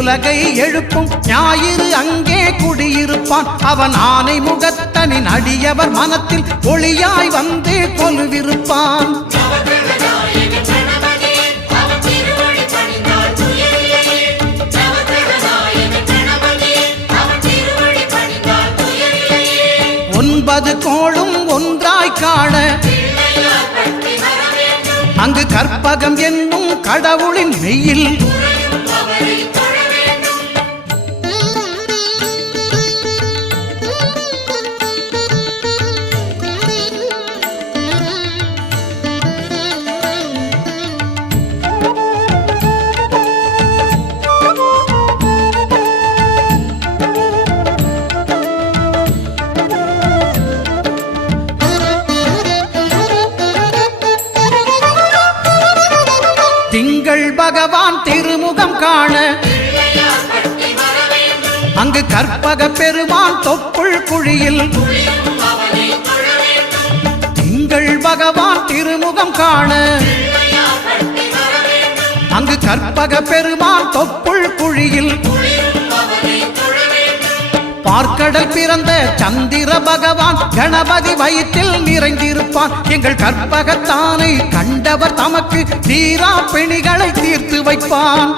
உலகை எழுப்பும் ஞாயிறு அங்கே குடியிருப்பான். அவன் ஆனை முகத்தனின் அடியவர் மனத்தில் ஒளியாய் வந்து கொலுவிருப்பான். ஒன்பது கோளும் ஒன்றாய் காண அங்கு கற்பகம் என்னும் கடவுளின் மெய்யில் திங்கள் பகவான் திருமுகம் காண அங்கு கற்பக பெருமான் தொப்புள் குழியில் திங்கள் பகவான் திருமுகம் காண அங்கு கற்பக பெருமான் தொப்புள் குழியில் பார்க்கடல் பிறந்த சந்திர பகவான் கணபதி வயிற்றில் நிறைந்திருப்பான். எங்கள் கற்பகத்தானை கண்டவர் தமக்கு தீரா பிணிகளை தீர்த்து வைப்பான்.